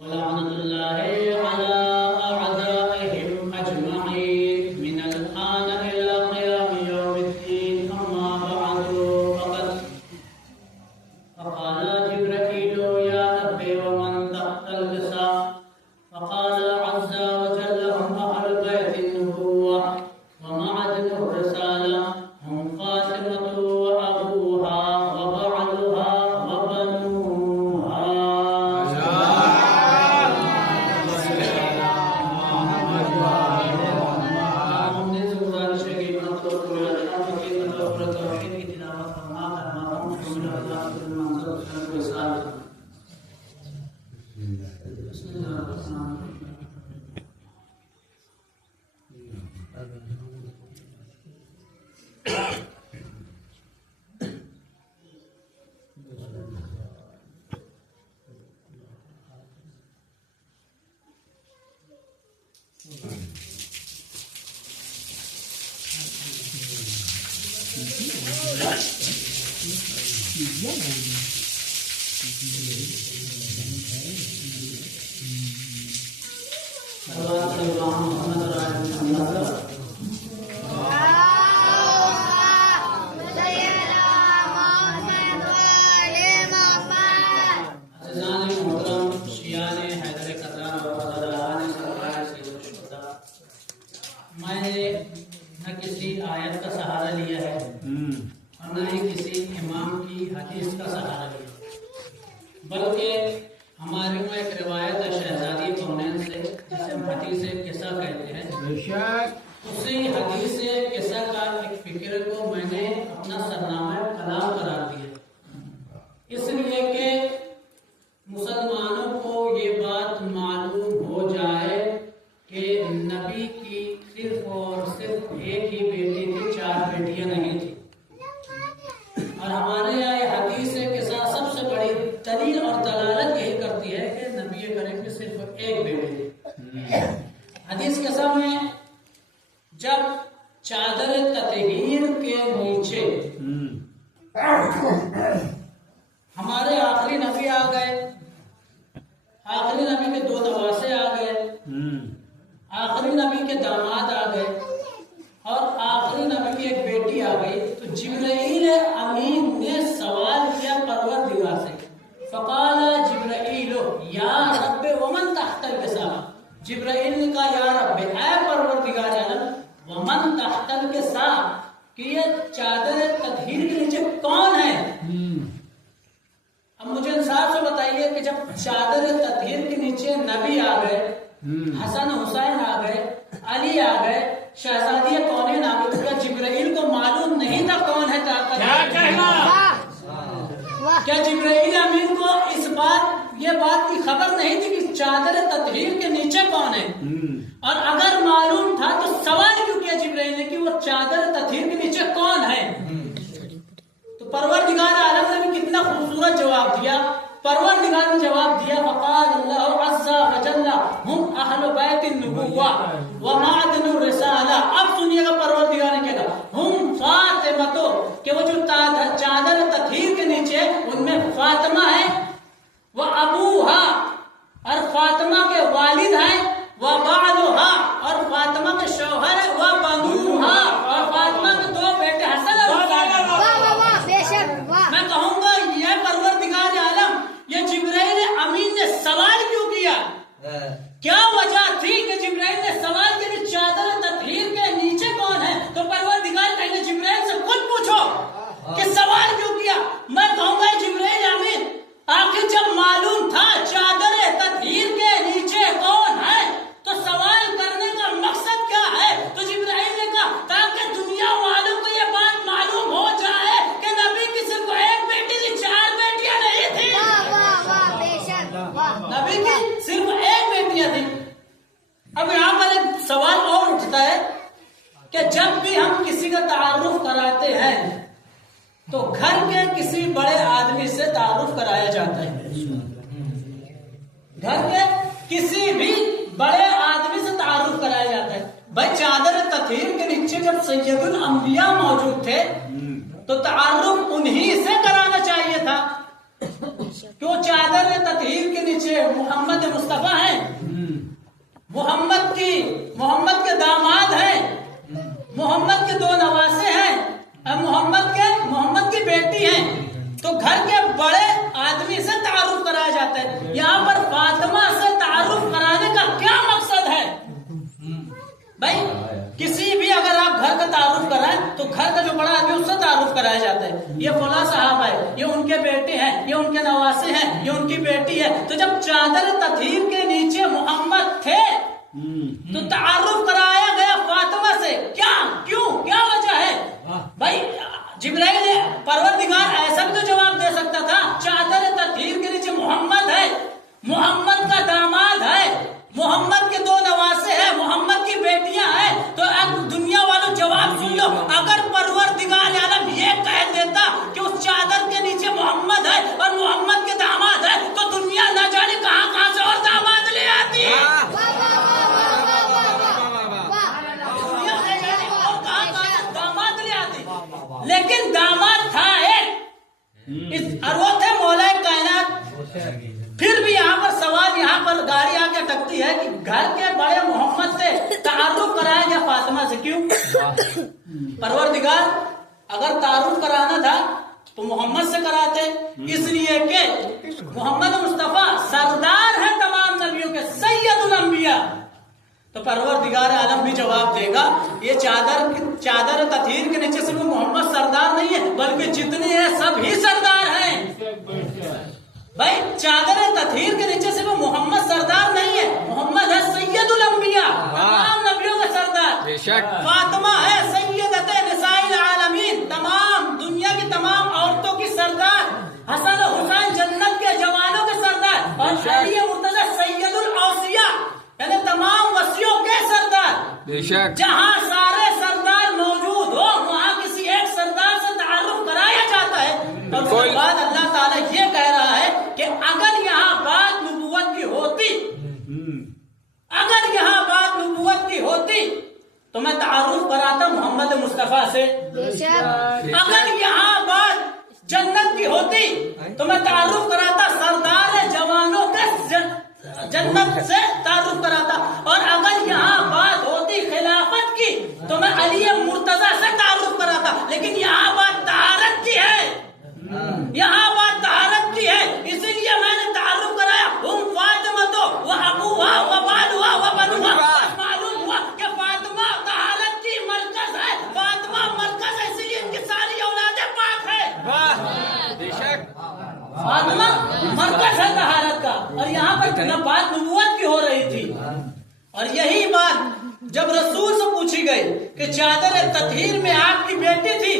ولعنة الله على أعدائهم أجمعين من الآن إلى قيام يوم الدين. أما بعد فقال جبرائيل يا ربي ومن تحت اللسان؟ فقال عز وجل هم أهل بيت النبوة ومعدن الرسالة، هم فاطمة وأبوها وبعلها وبنوها. بسم الله الرحمن الرحيم. میں نے نہ کسی آیت کا سہارا لیا ہے اور نہ ہی کسی امام کی حدیث کا سہارا لیا، بلکہ ہماری میں ایک روایت ہے شہزادی کونین سے، جسے ہم حدیث قصہ کہتے ہیں، اسی حدیث قصہ کا ایک فکر کو میں نے اپنا سرنامہ کلام قرار دیا، اس لیے کہ مسلمانوں کو یہ بات معلوم ہو جائے کہ نبی کی صرف اور صرف ایک ہی بیٹی تھی، 4 بیٹیاں نہیں تھی۔ اور ہمارے یہاں یہ حدیث کے ساتھ سب سے بڑی دلیل اور دلالت یہی کرتی ہے کہ نبی کریم کی صرف ایک بیٹی تھی۔ حدیث کے ساتھ میں جب چادر تطہیر کے نیچے ہمارے آخری نبی آ گئے، آخری نبی کے 2 نواسے آ گئے، آخری نبی کے داماد آ گئے اور آخری نبی کی ایک بیٹی آ گئی، تو جبرائیل امین نے سوال کیا پروردگار سے، فقال جبرائیل یا رب ومن تحت الکساء، جبرائیل نے کہا یا رب اے پروردگار عالم ومن تحت الکساء، کہ یہ چادر تطہیر کے نیچے کون ہے؟ اب مجھے انصاف سے بتائیے کہ جب چادر تطہیر کے نیچے نبی آ گئے، حسن حسین آ گئے، علی آ گئے، شہزادی کونین آ گئے، کیا جبرائیل کو معلوم نہیں تھا کون ہے کیا جبرائیل امین کو یہ بات کی خبر نہیں تھی کہ چادر تطہیر کے نیچے کون ہے؟ اور اگر معلوم تھا تو سوال کیوں کیا جبرائیل نے کہ وہ چادر تطہیر کے نیچے کون ہے؟ تو پروردگار عالم نے بھی کتنا خوبصورت جواب دیا۔ پروردگار نے جواب دیا فقال اللہ عز وجل ہم اہل بیت النبوہ ومعدن الرسالہ۔ اب سنیے گا پروردگار نے کہا ہم فاطمہ، کہ وہ جو چادر تطہیر کے نیچے ان میں فاطمہ ہے، وہ ابوہا اور فاطمہ کے والد ہیں، وہ بعلہا اور فاطمہ کے شوہر ہیں، وہ بنوہا اور فاطمہ کے 2 بیٹے حسن اور حسین۔ میں کہوں گا یہ پروردگار عالم، یہ جبرائیل امین نے سوال کیوں کیا؟ کیا وجہ تھی کہ جبرائیل نے سوال کیا کہ چادر تطہیر کے نیچے کون ہے؟ تو پروردگار کہنے جبرائیل سے خود پوچھو کہ سوال کیوں کیا۔ میں کہوں گا جبرائیل امین آخر جب معلوم تھا چادر تطہیر کے نیچے کون ہے تو سوال کرنے کا مقصد کیا ہے؟ تو جبرائیل نے کہا تاکہ دنیا والوں کو یہ بات معلوم ہو جائے کہ نبی کی صرف ایک بیٹی تھی، 4 بیٹیاں نہیں تھی، نبی کی صرف ایک بیٹیاں تھی۔ اب یہاں پر ایک سوال اور اٹھتا ہے کہ جب بھی ہم کسی کا تعارف کراتے ہیں تو گھر کے کسی بڑے آدمی سے تعارف کرایا جاتا ہے، گھر کے کسی بھی بڑے آدمی سے تعارف کرایا جاتا ہے۔ بھائی چادر تطہیر کے نیچے جب سید الانبیاء موجود تھے تو تعارف انہی سے کرانا چاہیے تھا، کہ وہ چادر تطہیر کے نیچے محمد مصطفیٰ ہیں، محمد کے داماد ہیں، محمد کے 2 نواسے ہیں، محمد کی بیٹی ہیں، تو گھر کے بڑے آدمی سے تعارف کرایا جاتا ہے۔ یہاں پر فاطمہ سے تعارف کرانے کا کیا مقصد ہے بھائی؟ کسی بھی اگر آپ گھر کا تعارف کرائیں تو گھر کا جو بڑا آدمی اس سے تعارف کرایا جاتا ہے، یہ فلاں صاحب ہے، یہ ان کے بیٹے ہیں، یہ ان کے نواسے ہیں، یہ ان کی بیٹی ہے۔ تو جب چادر تطہیر کے نیچے محمد تھے تو تعارف کرایا گیا فاطمہ سے، کیوں کیا وجہ ہے بھائی؟ جبرائیل پروردگار ایسا بھی تو جواب دے سکتا تھا، چادر تطہیر کے نیچے محمد ہے، محمد کا داماد ہے، محمد کے 2 نواسے ہیں، محمد کی بیٹیاں ہیں۔ تو اب دنیا والوں جواب سن لو، اگر پروردگار عالم یہ کہہ دیتا کہ اس چادر کے نیچے محمد ہے اور محمد کے داماد ہے تو دنیا نہ جانے کہاں سے اور داماد لے آتی ہے، داماد لے آتی، لیکن داماد تھا ایک، اور وہ تھے مولا کائنات۔ پھر بھی یہاں پر سوال، یہاں پر گاڑی آ کے اٹکتی ہے کہ گھر کے بڑے محمد سے تعارف کرایا گیا فاطمہ سے، کیوں؟ پروردگار اگر تعارف کرانا تھا تو محمد سے کراتے، اس لیے کہ محمد مصطفیٰ سردار ہے تمام نبیوں کے، سید الانبیاء۔ تو پروردگار عالم بھی جواب دے گا، یہ چادر تطہیر کے نیچے صرف محمد سردار نہیں ہے بلکہ جتنے ہیں سب ہی سردار ہیں بھائی۔ چادر تطہیر کے نیچے صرف محمد سردار نہیں ہے، محمد ہے سید الانبیاء، تمام نبیوں کا سردار۔ فاطمہ ہے سیدۃ نساء العالمین، تمام دنیا کی تمام عورتوں کی سردار۔ حسن و حسین جنت کے جوانوں کے سردار، اور علی مرتضی سید الاوصیاء یعنی تمام وصیوں کے سردار۔ جہاں سارے سردار موجود ہو وہاں کسی ایک سردار سے تعارف کرایا جاتا ہے۔ اور اس کے بعد اللہ تعالیٰ یہ کہہ رہا ہے کہ اگر یہاں بات نبوت کی ہوتی تو میں تعارف کراتا محمد مصطفیٰ سے، اگر یہاں بات جنت کی ہوتی تو میں تعارف کراتا سردار جوانوں کے جنت سے تعارف کراتا، اور اگر یہاں بات ہوتی خلافت کی تو میں علی مرتضی سے تعارف کراتا۔ لیکن یہاں بات طہارت کی ہے، یہاں بات طہارت کی ہے، اسی لیے میں نے تعارف کرایا ہم فاطمہ تو وہ ابوہا و بالہا و بنوہا۔ معلوم ہوا کہ فاطمہ طہارت کی مرکز ہے، فاطمہ مرکز ہے، اسی لیے ان کی ساری اولادیں پاک ہے۔ فاطمہ مرکز ہے طہارت کا، اور یہاں پر بات نبوت کی ہو رہی تھی۔ اور یہی بات جب رسول سے پوچھی گئی کہ چادر تطہیر میں آپ کی بیٹی تھی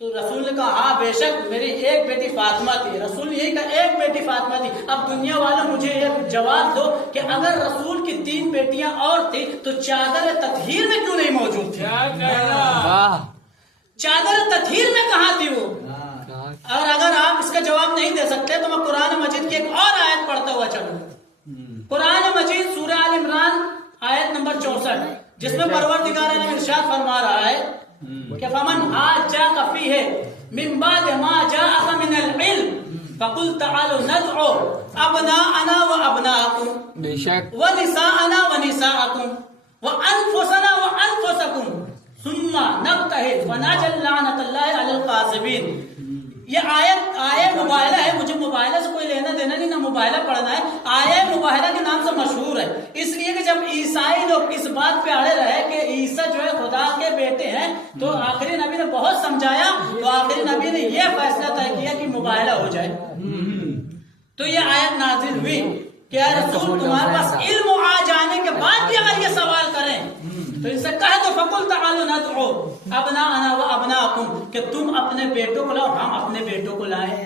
تو رسول نے کہا ہاں بے شک میری ایک بیٹی فاطمہ تھی۔ رسول نے یہی کہا ایک بیٹی فاطمہ تھی۔ اب دنیا والوں مجھے یہ جواب دو کہ اگر رسول کی 3 بیٹیاں اور تھی تو چادر تطہیر میں کیوں نہیں موجود تھی؟ چادر تطہیر میں کہاں تھی وہ؟ اور اگر آپ اس کا جواب نہیں دے سکتے تو میں قرآن مجید کی ایک اور آیت پڑھتا ہوا چلوں۔ قرآن مجید سورہ آل عمران آیت نمبر 64 جس میں پروردگار نے ارشاد فرما رہا ہے کہ فمن حاجاک فیہ من بعد ما جاءک من العلم فقل تعالوا ندعو ابناءنا وابناءکم ونساءنا ونساءکم وانفسنا وانفسکم ثم نبتہل فنجعل لعنۃ اللہ علی القاذبین۔ یہ آیت مباہلہ ہے، مجھے مباہلہ سے کوئی لینا دینا نہیں، نہ مباہلہ پڑھنا ہے، آیہ مباہلہ کے نام سے مشہور ہے، اس لیے کہ جب عیسائی لوگ اس بات پہ اڑے رہے کہ عیسیٰ جو ہے خدا کے بیٹے ہیں تو آخری نبی نے بہت سمجھایا، تو آخری نبی نے یہ فیصلہ طے کیا کہ مباہلہ ہو جائے۔ تو یہ آیت نازل ہوئی کہ اے رسول تمہارے پاس علم آ جانے کے بعد بھی اگر یہ سوال کریں تو ان سے کہہ دو فقل تعالوا ندعو ابناءنا وابناءکم کہ تم اپنے بیٹوں کو لاؤ ہم اپنے بیٹوں کو لائیں،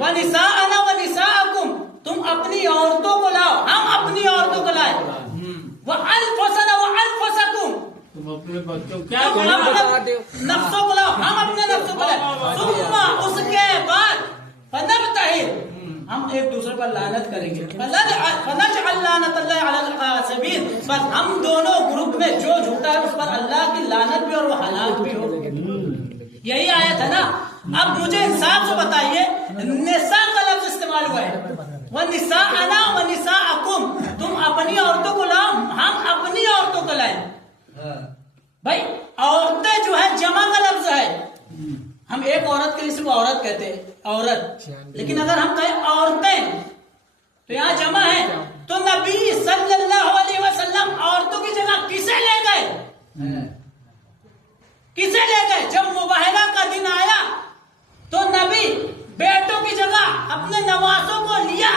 ونساءنا ونساءکم تم اپنی عورتوں کو لاؤ ہم اپنی عورتوں کو لائیں، وانفسنا وانفسکم تم اپنے بچوں کیا نفسوں کو لاؤ ہم اپنے نفسوں کو لائیں، ثم اس کے بعد فنبتہل ہم ایک دوسرے پر لعنت کریں گے، فنجعل لعنۃ اللہ علی القاذبین، بس ہم دونوں گروپ میں جو جھوٹا ہے اس پر اللہ کی لعنت بھی اور وہ ہلاک بھی ہو۔ یہی آیت ہے نا۔ اب مجھے انصاف سے بتائیے نساء کا لفظ استعمال استعمال ہوا ہے. وَنِسَاءَنَا وَنِسَاءَكُمْ, تم اپنی عورتوں کو لاؤ, ہم اپنی عورتوں کو لائیں. بھائی عورتیں جو ہے جمع کا لفظ ہے. ہم ایک عورت کے لیے صرف عورت کہتے ہیں, عورت, لیکن اگر ہم کہیں عورتیں تو یہاں جمع ہے. تو نبی صلی اللہ علیہ وسلم عورتوں کی جگہ کسے لے گئے؟ کسے لے گئے؟ جب مباہلہ کا دن آیا تو نبی بیٹوں کی جگہ اپنے نوازوں کو لیا.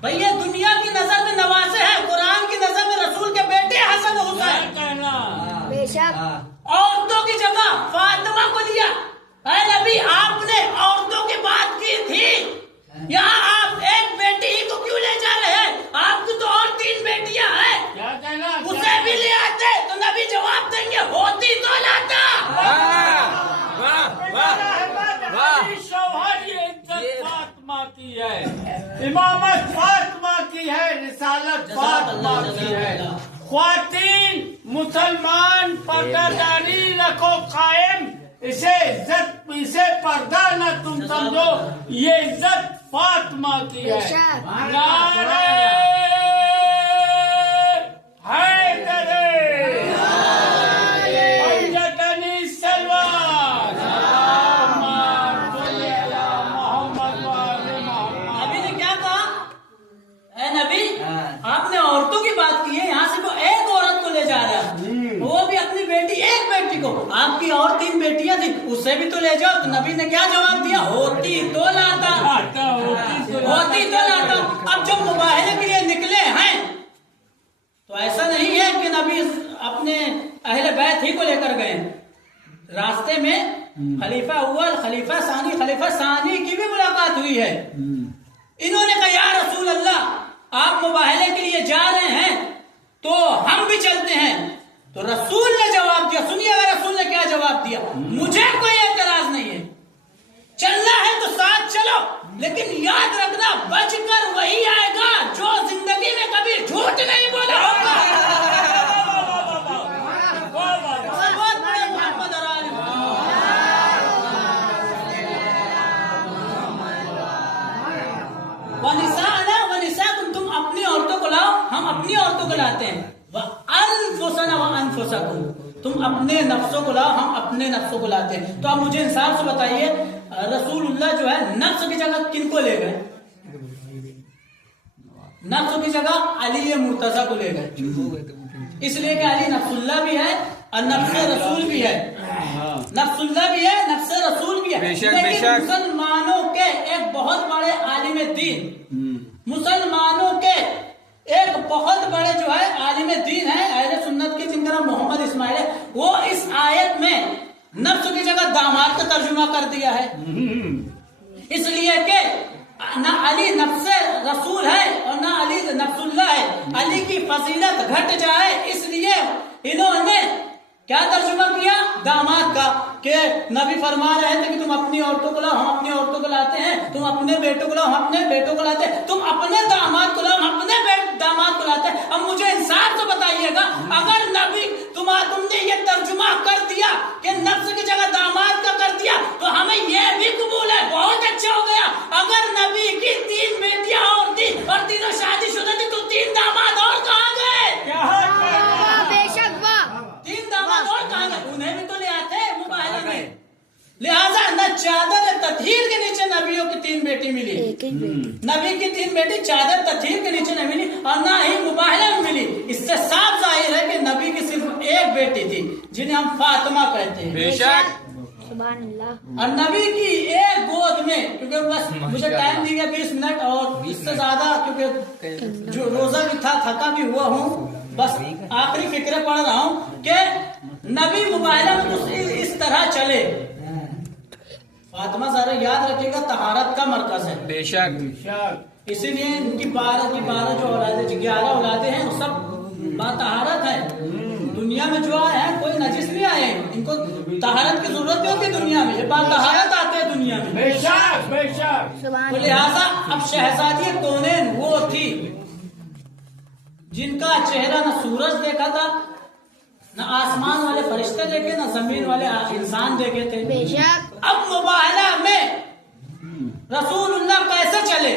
بھئی یہ دنیا کی نظر میں نوازے ہیں, قرآن کی نظر میں رسول کے بیٹے حسن حسین. بے شک عورتوں کی جگہ فاطمہ کو لیا. اے نبی آپ نے عورتوں کی بات کی تھی, یہاں آپ ایک بیٹی ہی کو کیوں لے جا رہے ہیں؟ آپ کی تو اور 3 بیٹیاں ہیں, اسے بھی لے آتے تو نبی جواب دیں گے ہوتی تو لاتا. شوہر یہ عزت فاطمہ کی ہے, امامت فاطمہ کی ہے, رسالت فاطمہ کی ہے. خواتین مسلمان پردہ داری رکھو قائم, اسے عزت, اسے پردہ نہ تم سمجھو, یہ عزت فاطمہ کی ہے. نعرہ حیدر حجتنی سلوات محمد وآل محمد. نبی نے کیا کہا؟ اے نبی آپ نے عورتوں کی بات کی ہے, یہاں سے وہ ایک عورت کو لے جا رہا ہے, وہ بھی اپنی بیٹی, ایک بیٹی کو. آپ کی اور 3 بیٹیاں تھیں, اسے بھی تو لے جاؤ. تو نبی نے کیا جواب دیا؟ ہوتی تو لاتا, ہوتی تو لاتا. اب جب مباہلے کے لیے نکلے ہیں تو ایسا نہیں ہے کہ نبی اپنے اہل بیت ہی کو لے کر گئے. راستے میں خلیفہ اول, خلیفہ ثانی کی بھی ملاقات ہوئی ہے. انہوں نے کہا یا رسول اللہ آپ مباہلے کے لیے جا رہے ہیں تو ہم بھی چلتے ہیں. تو رسول نے جواب دیا, سنیے گا رسول نے کیا جواب دیا. مجھے کوئی اعتراض نہیں ہے, چلنا ہے تو ساتھ چلو, لیکن یاد رکھنا بچ کر وہی آئے گا جو زندگی میں کبھی جھوٹ نہیں بولا ہوگا. محمد ونساءنا ونساءکم, تم اپنی عورتوں کو لاؤ, ہم اپنی عورتوں کو لاتے ہیں. وانفسنا وانفسکم, تم اپنے نفسوں کو لاؤ, ہم اپنے نفسوں کو لاتے ہیں. تو اب مجھے انصاف سے بتائیے رسول اللہ جو ہے نفس کی جگہ کن کو لے گئے؟ نفس کی جگہ علی مرتضی کو لے گئے, اس لیے کہ علی نفس اللہ بھی ہے اور نفس رسول بھی ہے. نفس اللہ بھی ہے, نفس رسول بھی ہے. لیکن مسلمانوں کے ایک بہت بڑے عالم دین, مسلمانوں کے ایک بہت بڑے جو ہے عالم دین ہے اہل سنت کے, جن کا نام محمد اسماعیل ہے, وہ اس آیت میں نفس کی جگہ داماد کا ترجمہ کر دیا ہے. اس لیے کہ نہ علی نفس رسول ہے اور نہ علی نفس اللہ ہے. علی کی فضیلت گھٹ جائے اس لیے انہوں نے کیا ترجمہ کیا؟ داماد کا, کہ نبی فرما رہے تھے کہ تم اپنی عورتوں کو لاؤ, ہم اپنی عورتوں کو لاتے ہیں, تم اپنے بیٹوں کو لاؤ, ہم اپنے بیٹوں کو لاتے ہیں, تم اپنے داماد کو لاؤ, ہم اپنے داماد کو لاتے ہیں. اب مجھے انصاف تو بتائیے گا, اگر نبی تم نے یہ ترجمہ کر دیا کہ نفس کی جگہ داماد کا کر دیا تو ہمیں یہ بھی قبول ہے, بہت اچھا ہو گیا. اگر نبی کی 3 بیٹیاں اور تھی اور تینوں شادی شدہ تھی تو 3 داماد اور کہاں گئے؟ بے شک واہ, 3 داماد اور کہاں گئے؟ انہیں بھی تو لے آتے مباہلہ میں. لہذا نہ چادر تطہیر کے نیچے نبیوں کی 3 بیٹی ملی, نبی کی 3 بیٹی چادر تطہیر کے نیچے نہیں ملی اور نہ ہی مباہلہ میں ملی. اس سے صاف ظاہر ہے کہ نبی کی صرف ایک بیٹی تھی جنہیں ہم فاطمہ کہتے ہیں. بے شک سبحان اللہ. اور نبی کی ایک گود میں, کیونکہ بس مجھے ٹائم دی گیا 20 منٹ اور اس سے زیادہ, کیونکہ جو روزہ بھی تھا تھکا بھی ہوا ہوں, بس آخری فکرے پڑھ رہا ہوں کہ نبی مباہلہ میں اس طرح چلے. فاطمہ ذرا یاد رکھے گا طہارت کا مرکز ہے. بے شک اسی لیے ان کی 12 جو اولادیں 11 اولادیں ہیں وہ سب باطہارت ہے. دنیا میں جو آئے ہیں کوئی نجس نہیں آئے, ان کو طہارت کی ضرورت نہیں ہوتی دنیا میں, یہ باطہارت آتے ہیں دنیا میں. بے شک بے شک. تو لہٰذا اب شہزادی کونین وہ تھی جن کا چہرہ نہ سورج دیکھا تھا, نہ آسمان والے فرشتے دیکھے, نہ زمین والے انسان دیکھے تھے. بے شک اب مباہلہ میں رسول اللہ کیسے چلے؟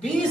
20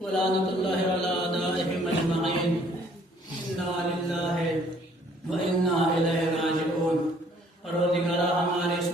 ولعنۃ اللہ علی اعدائہم اجمعین انا للہ و انا الیہ راجعون۔ پروردگارہ ہمارے اس